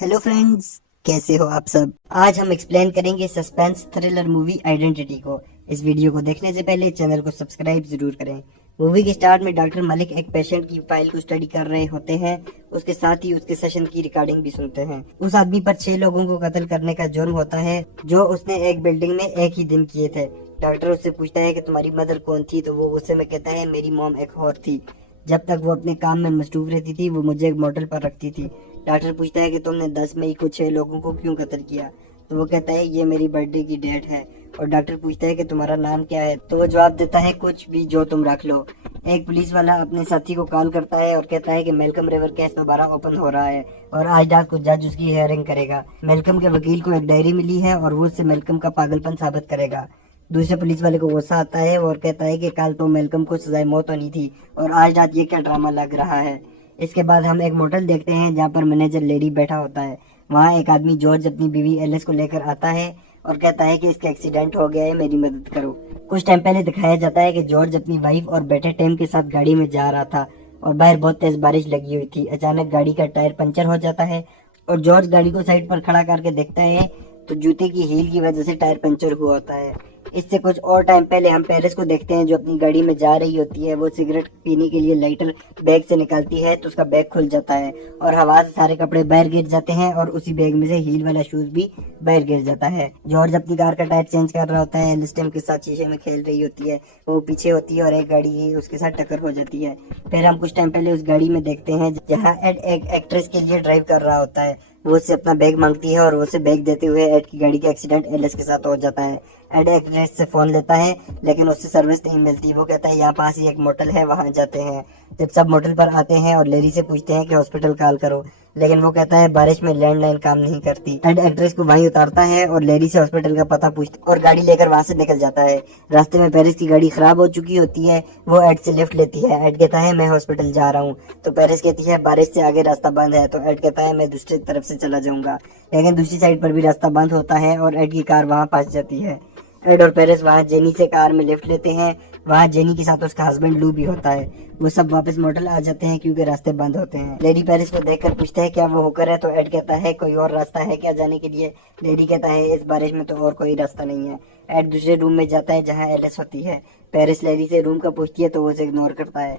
Hello friends, कैसे हो आप सब। आज हम एक्सप्लेन करेंगे सस्पेंस थ्रिलर मूवी आइडेंटिटी को। इस वीडियो को देखने से पहले चैनल को सब्सक्राइब जरूर करें। मूवी के स्टार्ट में डॉक्टर मलिक एक पेशेंट की फाइल को स्टडी कर रहे होते हैं। उसके साथ ही उसके सेशन की रिकॉर्डिंग भी सुनते हैं। उस आदमी पर 6 लोगों को कत्ल करने का जुर्म होता है जो उसने एक बिल्डिंग में एक ही दिन किए थे। डॉक्टर उससे पूछता है कि तुम्हारी मदर कौन थी, तो वो गुस्से में कहता है मेरी मॉम एक और थी। जब तक वो अपने काम में मसरूफ रहती थी वो मुझे एक मोटल पर रखती थी। डॉक्टर पूछता है कि तुमने 10 मई को 6 लोगों को क्यों कत्ल किया, तो वो कहता है ये मेरी बर्थडे की डेट है। और डॉक्टर पूछता है कि तुम्हारा नाम क्या है, तो वो जवाब देता है कुछ भी जो तुम रख लो। एक पुलिस वाला अपने साथी को कॉल करता है और कहता है कि मेलकम रिवर केस दोबारा ओपन हो रहा है और आज रात को जज उसकी हियरिंग करेगा। मेलकम के वकील को एक डायरी मिली है और वो उससे मेलकम का पागलपन साबित करेगा। दूसरे पुलिस वाले को गुस्सा आता है और कहता है कि कल तो मेलकम को सजाए मौत होनी थी और आज रात ये क्या ड्रामा लग रहा है। इसके बाद हम एक मोटल देखते हैं जहाँ पर मैनेजर लेडी बैठा होता है। वहाँ एक आदमी जॉर्ज अपनी बीवी एलिस को लेकर आता है और कहता है कि इसका एक्सीडेंट हो गया है, मेरी मदद करो। कुछ टाइम पहले दिखाया जाता है कि जॉर्ज अपनी वाइफ और बेटे टेम के साथ गाड़ी में जा रहा था और बाहर बहुत तेज बारिश लगी हुई थी। अचानक गाड़ी का टायर पंचर हो जाता है और जॉर्ज गाड़ी को साइड पर खड़ा करके देखता है तो जूते की हील की वजह से टायर पंचर हुआ होता है। इससे कुछ और टाइम पहले हम पेरिस को देखते हैं जो अपनी गाड़ी में जा रही होती है। वो सिगरेट पीने के लिए लाइटर बैग से निकालती है तो उसका बैग खुल जाता है और हवा से सारे कपड़े बाहर गिर जाते हैं और उसी बैग में से हील वाला शूज भी बाहर गिर जाता है। जॉर्ज अपनी कार का टायर चेंज कर रहा होता है। एलिस्टम के साथ शीशे में खेल रही होती है। वो पीछे होती है और एक गाड़ी उसके साथ टक्कर हो जाती है। फिर हम कुछ टाइम पहले उस गाड़ी में देखते हैं जहाँ एड एक एक्ट्रेस के लिए ड्राइव कर रहा होता है। वो उससे अपना बैग मांगती है और वो उसे बैग देते हुए एड की गाड़ी का एक्सीडेंट एलिस के साथ हो जाता है। एड एक्ट्रेस से फोन लेता है लेकिन उससे सर्विस नहीं मिलती। वो कहता है यहाँ पास ही एक मोटल है, वहां जाते हैं। जब सब मोटल पर आते हैं और लेरी से पूछते हैं कि हॉस्पिटल कॉल करो, लेकिन वो कहता है बारिश में लैंडलाइन काम नहीं करती। एड एक्ट्रेस को वहीं उतारता है और लेरी से हॉस्पिटल का पता पूछता और गाड़ी लेकर वहां से निकल जाता है। रास्ते में पेरिस की गाड़ी खराब हो चुकी होती है। वो एड से लिफ्ट लेती है। एड कहता है मैं हॉस्पिटल जा रहा हूँ, तो पेरिस कहती है बारिश से आगे रास्ता बंद है। तो एड कहता है मैं दूसरी तरफ से चला जाऊंगा, लेकिन दूसरी साइड पर भी रास्ता बंद होता है और एड की कार वहां फंस जाती है। एड और पेरिस वहाँ जेनी से कार में लिफ्ट लेते हैं। वहाँ जेनी के साथ उसका हस्बैंड लू भी होता है। वो सब वापस मोटल आ जाते हैं क्योंकि रास्ते बंद होते हैं। लेडी पेरिस को देखकर पूछता है क्या वो होकर है, तो एड कहता है कोई और रास्ता है क्या जाने के लिए। लेडी कहता है इस बारिश में तो और कोई रास्ता नहीं है। एड दूसरे रूम में जाता है जहाँ एलिस होती है। पेरिस लेडी से रूम का पूछती है तो वो उसे इग्नोर करता है।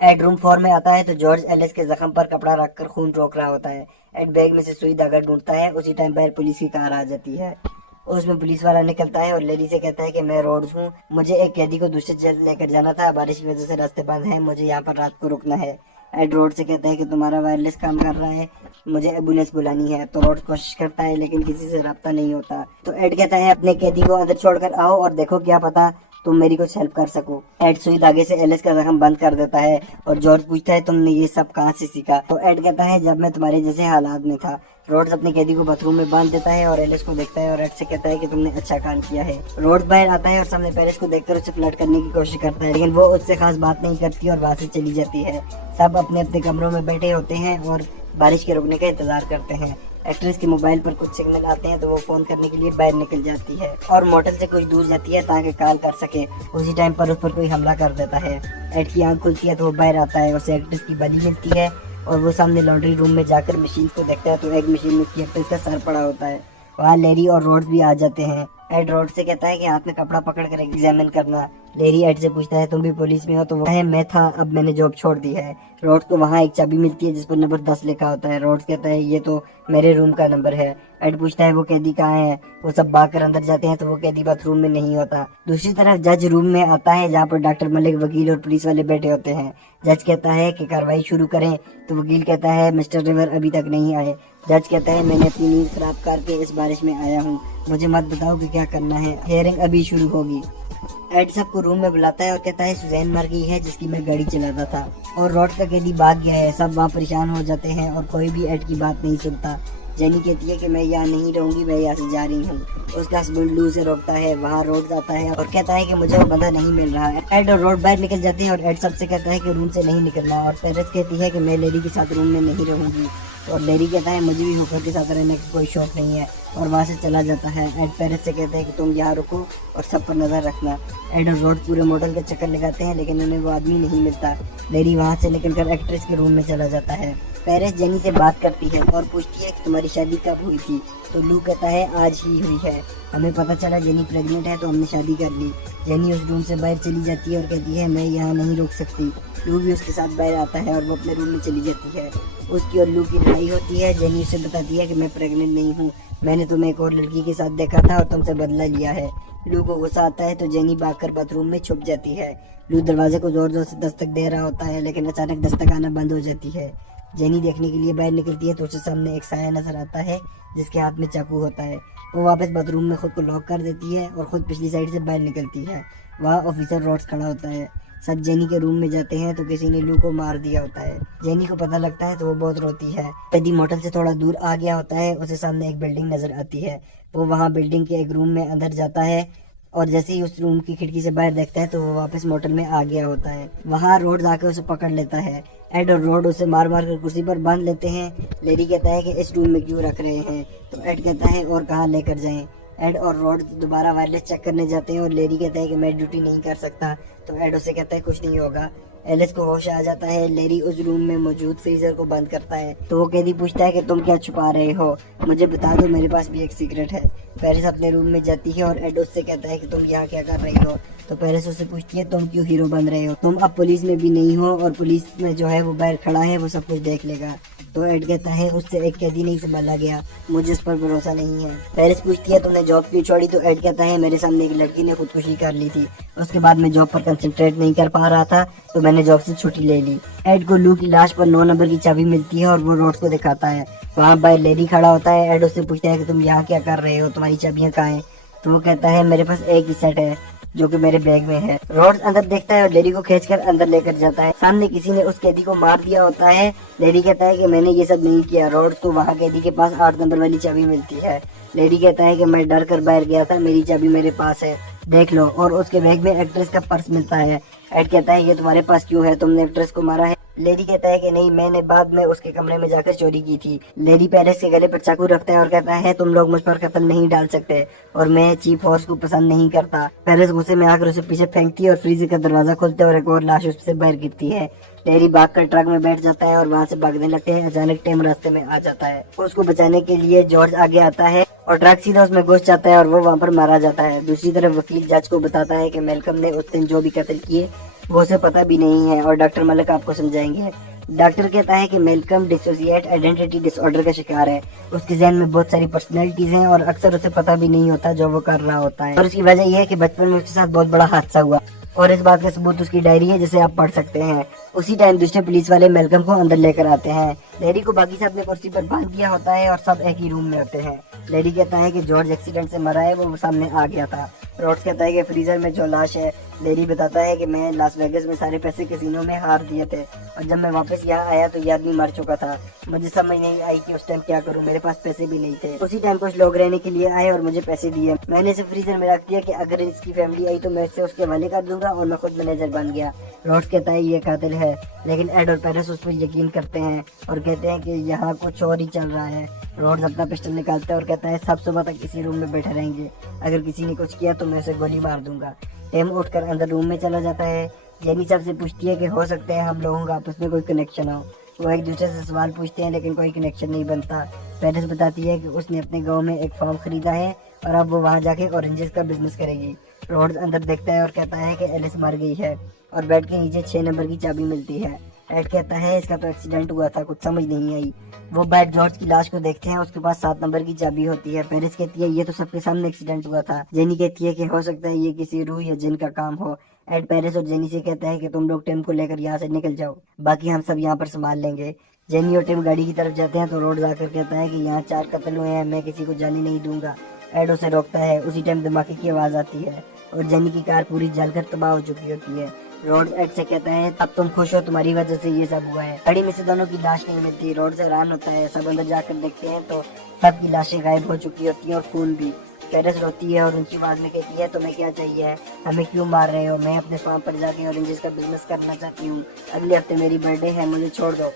एड रूम 4 में आता है तो जॉर्ज एलिस के जख्म पर कपड़ा रखकर खून रोक रहा होता है। एड बैग में से सुई धागा ढूंढता है। उसी टाइम पर पुलिस की कार आ जाती है। उसमें पुलिस वाला निकलता है और लेडी से कहता है कि मैं रोड्स हूँ, मुझे एक कैदी को दूसरे जेल लेकर जाना था, बारिश की वजह से रास्ते बंद हैं, मुझे यहाँ पर रात को रुकना है। एड रोड से कहता है कि तुम्हारा वायरलेस काम कर रहा है, मुझे एम्बुलेंस बुलानी है। तो रोड कोशिश करता है लेकिन किसी से राब्ता नहीं होता। तो एड कहता है अपने कैदी को अंदर छोड़कर आओ और देखो क्या पता तुम मेरी कुछ हेल्प कर सको। एड सुई धागे से एलिस का जख्म बंद कर देता है और जॉर्ज पूछता है तुमने ये सब कहाँ से सीखा। तो एड कहता है जब मैं तुम्हारे जैसे हालात में था। रोड्स अपने कैदी को बाथरूम में बांध देता है और एलिस को देखता है और एड से कहता है कि तुमने अच्छा काम किया है। रोड्स बाहर आता है और सामने पेरिस को देखकर उससे फ्लर्ट करने की कोशिश करता है, लेकिन वो उससे खास बात नहीं करती और वहां से चली जाती है। सब अपने अपने कमरों में बैठे होते हैं और बारिश के रुकने का इंतजार करते हैं। एक्ट्रेस के मोबाइल पर कुछ सिग्नल आते हैं तो वो फोन करने के लिए बाहर निकल जाती है और मोटल से कुछ दूर जाती है ताकि कॉल कर सके। उसी टाइम पर उस पर कोई हमला कर देता है। एड की आंख खुलती है तो वो बाहर आता है। उसे एक्ट्रेस की बली मिलती है और वो सामने लॉन्ड्री रूम में जाकर मशीन को देखता है तो एक मशीन में उसकी एक्ट्रेस का सर पड़ा होता है। वहाँ लेरी और रोड्स भी आ जाते हैं। एड रोड से कहता है कि हाथ में कपड़ा पकड़ कर एग्जामिन करना। लेरी एड से पूछता है तुम भी पुलिस में हो, तो वो है मैं था, अब मैंने जॉब छोड़ दी है। रोड्स को वहाँ एक चाबी मिलती है जिस पर नंबर 10 लिखा होता है। रोड्स कहता है ये तो मेरे रूम का नंबर है। एड पूछता है वो कैदी कहाँ है। वो सब भागकर अंदर जाते हैं तो वो कैदी बाथरूम में नहीं होता। दूसरी तरफ जज रूम में आता है जहाँ पर डॉक्टर मलिक, वकील और पुलिस वाले बैठे होते हैं। जज कहता है कि कार्रवाई शुरू करें, तो वकील कहता है मिस्टर रिवर अभी तक नहीं आए। जज कहता है मैंने अपनी नींद खराब करके इस बारिश में आया हूँ, मुझे मत बताओ कि क्या करना है, हियरिंग अभी शुरू होगी। एड सबको रूम में बुलाता है और कहता है सुजैन मर गई है जिसकी मैं गाड़ी चलाता था और रोड का कैदी भाग गया है। सब वहाँ परेशान हो जाते हैं और कोई भी एड की बात नहीं सुनता। जेनी कहती है कि मैं यहाँ नहीं रहूंगी, मैं यहाँ से जा रही हूँ। उसका हस्बैंड लू से रोकता है। वहाँ रोड आता है और कहता है कि मुझे वो बंदा नहीं मिल रहा है। एड और रोड बाहर निकल जाते हैं और एड सबसे कहता है कि रूम से नहीं निकलना और पेरिस कहती है कि मैं लेडी के साथ रूम में नहीं रहूंगी और लेरी कहता है मुझे भी होकर के साथ रहने का कोई शौक नहीं है और वहाँ से चला जाता है। एड पेरिस से कहते हैं कि तुम यहाँ रुको और सब पर नजर रखना। एड और रोड पूरे मॉडल के चक्कर लगाते हैं लेकिन उन्हें वो आदमी नहीं मिलता। लेरी वहाँ से निकलकर एक्ट्रेस के रूम में चला जाता है। पेरिस जेनी से बात करती है और पूछती है कि तुम्हारी शादी कब हुई थी। तो लू कहता है आज ही हुई है, हमें पता चला जेनी प्रेग्नेंट है तो हमने शादी कर ली। जेनी उस रूम से बाहर चली जाती है और कहती है मैं यहाँ नहीं रुक सकती। लू भी उसके साथ बाहर आता है और वो अपने रूम में चली जाती है। उसकी और लू की लड़ाई होती है। जेनी उसे बताती है कि मैं प्रेग्नेंट नहीं हूँ, मैंने तुम्हें एक और लड़की के साथ देखा था और तुमसे बदला लिया है। लू को गुस्सा आता है तो जेनी भागकर बाथरूम में छुप जाती है। लू दरवाजे को जोर जोर से दस्तक दे रहा होता है लेकिन अचानक दस्तक आना बंद हो जाती है। जेनी देखने के लिए बाहर निकलती है तो उसे सामने एक साया नजर आता है जिसके हाथ में चाकू होता है। वो वापस बाथरूम में खुद को लॉक कर देती है और खुद पिछली साइड से बाहर निकलती है। वहाँ ऑफिसर रॉड्स खड़ा होता है। सब जेनी के रूम में जाते हैं तो किसी ने लू को मार दिया होता है। जेनी को पता लगता है तो वो बहुत रोती है। यदि मोटल से थोड़ा दूर आ गया होता है उसे सामने एक बिल्डिंग नजर आती है। वो वहाँ बिल्डिंग के एक रूम में अंदर जाता है और जैसे ही उस रूम की खिड़की से बाहर देखता है तो वो वापस मोटल में आ गया होता है। वहाँ रोड आकर उसे पकड़ लेता है। एड और रोड उसे मार मार कर कुर्सी पर बांध लेते हैं। लेडी कहता है कि इस रूम में क्यों रख रहे हैं, तो एड कहता है और कहाँ लेकर जाएं। एड और रोड दोबारा वायरलेस चेक करने जाते हैं और लेडी कहता है कि मैं ड्यूटी नहीं कर सकता। तो एड उसे कहता है कुछ नहीं होगा। एलिस को होश आ जाता है। लेरी उस रूम में मौजूद फ्रीजर को बंद करता है तो वो कैदी पूछता है कि तुम क्या छुपा रहे हो, मुझे बता दो, मेरे पास भी एक सीक्रेट है। पेरिस अपने रूम में जाती है और एड उससे कहता है कि तुम यहाँ क्या कर रही हो। तो पेरिस उससे पूछती है तुम क्यों हीरो बन रहे हो, तुम अब पुलिस में भी नहीं हो और पुलिस में जो है वो बाहर खड़ा है, वो सब कुछ देख लेगा। तो एड कहता है उससे एक कैदी नहीं संभाला गया, मुझे उस पर भरोसा नहीं है। पेरिस पूछती है तुमने जॉब क्यों छोड़ी। तो एड कहता है मेरे सामने एक लड़की ने खुदकुशी कर ली थी, उसके बाद मैं जॉब पर कंसंट्रेट नहीं कर पा रहा था तो मैंने जॉब से छुट्टी ले ली। एड को लू की लाश पर 9 नंबर की चाबी मिलती है और वो रोड्स को दिखाता है। वहाँ बाहर लेडी खड़ा होता है। एड उससे पूछता है कि तुम यहाँ क्या कर रहे हो, तुम्हारी चाबियाँ कहाँ हैं। तो वो कहता है मेरे पास एक ही सेट है जो कि मेरे बैग में है। रॉड्स अंदर देखता है और लेडी को खींचकर अंदर लेकर जाता है। सामने किसी ने उस कैदी को मार दिया होता है। लेडी कहता है कि मैंने ये सब नहीं किया। रॉड्स को वहाँ कैदी के पास 8 नंबर वाली चाबी मिलती है। लेडी कहता है कि मैं डर कर बाहर गया था, मेरी चाबी मेरे पास है, देख लो। और उसके बैग में एक्ट्रेस का पर्स मिलता है। एड कहता है ये तुम्हारे पास क्यों है, तुमने एक्ट्रेस को मारा है। लेडी कहता है कि नहीं, मैंने बाद में उसके कमरे में जाकर चोरी की थी। लेडी पेरिस के गले पर चाकू रखता है और कहता है तुम लोग मुझ पर कत्ल नहीं डाल सकते और मैं चीफ हॉर्स को पसंद नहीं करता। पेरिस गुस्से में आकर उसे पीछे फेंकती है और फ्रीजर का दरवाजा खोलते और एक और लाश उससे बाहर गिरती है। लेडी भागकर ट्रक में बैठ जाता है और वहाँ से भागने लगते हैं। अचानक टिम रास्ते में आ जाता है। उसको बचाने के लिए जॉर्ज आगे आता है और ट्रक सीधा उसमें घुस जाता है और वो वहाँ पर मारा जाता है। दूसरी तरफ वकील जज को बताता है कि मेलकम ने उस दिन जो भी कत्ल किए वो उसे पता भी नहीं है और डॉक्टर मलिक आपको समझाएंगे। डॉक्टर कहता है कि मेलकम डिसोसिएट आइडेंटिटी डिसऑर्डर का शिकार है। उसके जहन में बहुत सारी पर्सनैलिटीज हैं और अक्सर उसे पता भी नहीं होता जो वो कर रहा होता है। और उसकी वजह यह है कि बचपन में उसके साथ बहुत बड़ा हादसा हुआ और इस बात का सबूत उसकी डायरी है जिसे आप पढ़ सकते हैं। उसी टाइम दूसरे पुलिस वाले मेलकम को अंदर लेकर आते हैं। लेडी को बाकी से अपने कुर्सी पर बांध दिया होता है और सब एक ही रूम में होते हैं। लेडी कहता है कि जॉर्ज एक्सीडेंट से मरा है, वो सामने आ गया था। रॉड्स कहता है कि फ्रीजर में जो लाश है। लेडी बताता है कि मैं लास वेगस में सारे पैसे कैसीनो में हार दिए थे और जब मैं वापस यहाँ आया तो ये आदमी मर चुका था। मुझे समझ नहीं आई कि उस टाइम क्या करूँ, मेरे पास पैसे भी नहीं थे। उसी टाइम कुछ लोग रहने के लिए आए और मुझे पैसे दिए। मैंने इसे फ्रीजर में रख दिया कि अगर इसकी फैमिली आई तो मैं इससे उसके हवाले कर दूंगा और मैं खुद मैनेजर बन गया। रॉड्स कहता है ये कातिल है, लेकिन एड और पेरिस उस पर यकीन करते हैं और कहते हैं कि यहाँ कुछ और ही चल रहा है। रॉड्स अपना पिस्टल निकालता है और कहता है सब सुबह तक इसी रूम में बैठे रहेंगे, अगर किसी ने कुछ किया तो मैं उसे गोली मार दूंगा। टिम उठकर अंदर रूम में चला जाता है। जेनी सबसे पूछती है कि हो सकता है हम लोगों का आपस में कोई कनेक्शन हो। वो एक दूसरे से सवाल पूछते हैं लेकिन कोई कनेक्शन नहीं बनता। पेरिस बताती है कि उसने अपने गांव में एक फार्म खरीदा है और अब वो वहाँ जाके ऑरेंजेस का बिजनेस करेगी। रॉड्स अंदर देखता है और कहता है कि एलिस मर गई है और बेड के नीचे 6 नंबर की चाबी मिलती है। एड कहता है इसका तो एक्सीडेंट हुआ था, कुछ समझ नहीं आई। वो बैठ जॉर्ज की लाश को देखते हैं, उसके पास 7 नंबर की चाबी होती है। पेरिस कहती है ये तो सबके सामने एक्सीडेंट हुआ था। जेनी कहती है कि हो सकता है ये किसी रूह या जिन का काम हो। एड पेरिस और जेनी से कहता है कि तुम लोग टिम को लेकर यहाँ से निकल जाओ, बाकी हम सब यहाँ पर संभाल लेंगे। जेनी और टिम गाड़ी की तरफ जाते हैं तो रोड आकर कहता है कि यहाँ 4 कत्ल हुए हैं, मैं किसी को जाने नहीं दूंगा। एड उसे रोकता है। उसी टाइम धमाके की आवाज आती है और जेनी की कार पूरी जलकर तबाह हो चुकी होती है। रॉड्स एड से कहता है अब तुम खुश हो, तुम्हारी वजह से ये सब हुआ है। गाड़ी में से दोनों की लाश नहीं मिलती। रॉड्स हैरान होता है। सब अंदर जाकर देखते हैं तो सबकी लाशें गायब हो चुकी होती है और खून भी। पेरिस रोती है और उनकी आवाज में कहती है तुम्हें क्या चाहिए, हमें क्यों मार रहे हो, मैं अपने फार्म पर जाके ऑरेंजेस का बिजनेस करना चाहती हूँ, अगले हफ्ते मेरी बर्थडे है, मुझे छोड़ दो।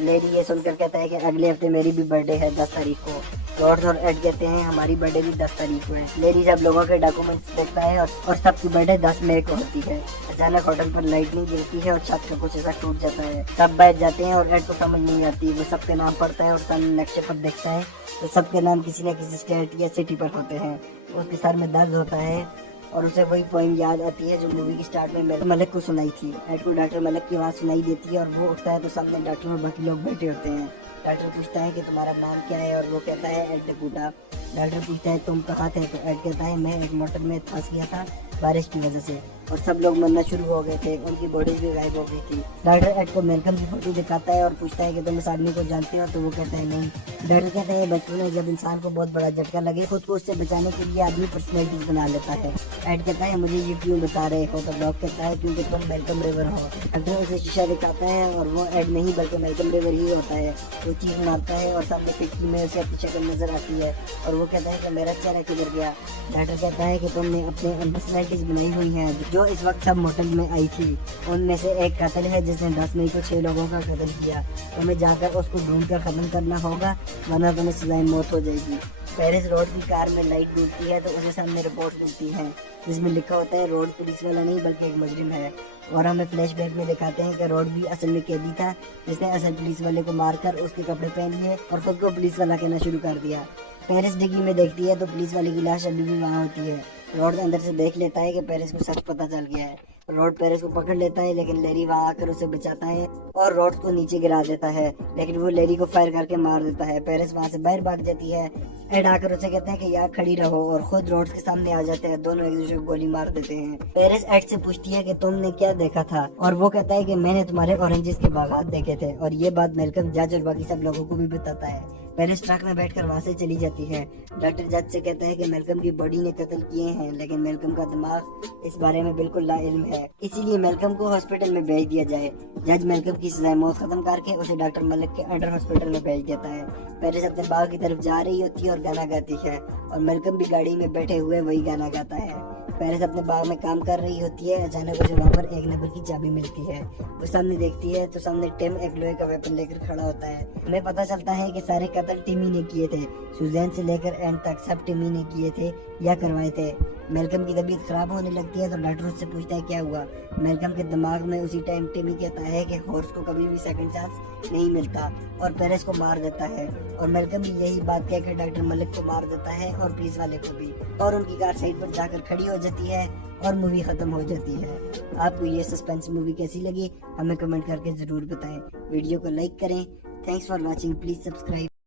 लेडी ये सुनकर कहता है कि अगले हफ्ते मेरी भी बर्थडे है 10 तारीख को। रॉड्स और एड कहते हैं हमारी बर्थडे भी 10 तारीख को है। लेडी सब लोगों के डॉक्यूमेंट्स देखता है और सबकी बर्थडे 10 मई को होती है। अचानक होटल पर लाइटनिंग गिरती है और छत का कुछ ऐसा टूट जाता है। सब बैठ जाते हैं और एड को समझ नहीं आती। वो सबके नाम पढ़ता है और सामने नक्शे पर देखता है तो सबके नाम किसी न किसी स्टेट या सिटी पर होते हैं। उसके सर में दर्द होता है और उसे वही पोइम याद आती है जो मूवी के स्टार्ट में मलिक को सुनाई थी। एड को डॉक्टर मलिक की आवाज़ सुनाई देती है और वो उठता है तो सामने डॉक्टर और बाकी लोग बैठे होते हैं। डॉक्टर पूछता है कि तुम्हारा नाम क्या है और वो कहता है एड डकूटा। डॉक्टर पूछता है तुम कहाँ थे तो एड कहता है मैं एक मोटर में फंस गया था बारिश की वजह से और सब लोग मरना शुरू हो गए थे, उनकी बॉडीज भी गायब हो गई थी। डॉक्टर एड को मेलकम की फोटो दिखाता है और पूछता है कि तुम इस आदमी को जानते हो तो वो कहता है नहीं। डॉक्टर कहता है बचपन में जब इंसान को बहुत बड़ा झटका लगे खुद को उससे बचाने के लिए आदमी पर्सनैलिटीज बना लेता है। एड कहता है मुझे ये क्यों बता रहे हो तो डॉक्टर कहता है क्योंकि तुम मेलकम रिवर हो। डॉक्टर उसे शीशा दिखाता है और वो एड नहीं बल्कि मेलकम रिवर ही होता है। वो चीख मारता है और सामने खिड़की में उसे अपनी शक्ल नजर आती है और वो कहता है कि मेरा चेहरा किधर गया। डॉक्टर कहता है कि तुमने अपने पर्सनैलिटीज बनाई हुई हैं जो इस वक्त सब मोटल में आई थी। उनमें से एक कातिल है जिसने 10 मई को 6 लोगों का कत्ल किया। तुम्हें जाकर उसको ढूंढ कर खत्म करना होगा वरना तुम्हें सजाए मौत हो जाएगी। पेरिस रोड की कार में लाइट डूबती है तो उसे सामने रिपोर्ट मिलती है जिसमें लिखा होता है रोड पुलिस वाला नहीं बल्कि एक मुजरिम है। और हमें फ्लैशबैक में दिखाते हैं कि रोड भी असल में कैदी था जिसने असल पुलिस वाले को मारकर उसके कपड़े पहन लिए और खुद को पुलिस वाला कहना शुरू कर दिया। पेरिस डिग्गी में देखती है तो पुलिस वाले की लाश अभी भी वहाँ होती है। रोड अंदर से देख लेता है कि पेरिस को सच पता चल गया है। रोड पेरिस को पकड़ लेता है लेकिन लेरी वहाँ आकर उसे बचाता है और रोड को नीचे गिरा देता है लेकिन वो लेरी को फायर करके मार देता है। पेरिस वहाँ से बाहर भाग जाती है। एड आकर उसे कहते हैं कि यहाँ खड़ी रहो और खुद रोड के सामने आ जाते हैं। दोनों एक दूसरे को गोली मार देते हैं। पेरिस एड से पूछती है कि तुमने क्या देखा था और वो कहता है कि मैंने तुम्हारे ऑरेंजेस के बागात देखे थे और ये बात मेलकम जज और बाकी सब लोगों को भी बताता है। पेरिस ट्रक में बैठकर वहाँ से चली जाती है। डॉक्टर जज से कहता है कि मेलकम की बॉडी ने कत्ल किए हैं लेकिन मेलकम का दिमाग इस बारे में बिल्कुल लाइल्म है, इसीलिए मेलकम को हॉस्पिटल में भेज दिया जाए। जज मेलकम की सजाए मौत खत्म करके उसे डॉक्टर मलिक के अंडर हॉस्पिटल में भेज देता है। पेरिस अपने बाग की तरफ जा रही होती है और गाना गाती है और मेलकम भी गाड़ी में बैठे हुए वही गाना गाता है। पेरिस अपने बाग में काम कर रही होती है। अचानक उसे वहाँ पर एक नंबर की चाबी मिलती है। वो सामने देखती है तो सामने टिम एक लोहे का वेपन लेकर खड़ा होता है। हमें पता चलता है कि सारे कत्ल टिमी ने किए थे। सुजैन से लेकर एंड तक सब टिमी ने किए थे या करवाए थे। मेलकम की तबीयत खराब होने लगती है तो डॉक्टर उससे पूछता है क्या हुआ। मेलकम के दिमाग में उसी टाइम टिमी कहता है कि हॉर्स को कभी भी सेकंड चांस नहीं मिलता और पेरिस को मार देता है और मेलकम भी यही बात कहकर डॉक्टर मलिक को मार देता है और पुलिस वाले को भी और उनकी कार साइड पर जाकर खड़ी हो जाती है और मूवी खत्म हो जाती है। आपको ये सस्पेंस मूवी कैसी लगी हमें कमेंट करके जरूर बताएं। वीडियो को लाइक करें। Thanks for watching. Please subscribe.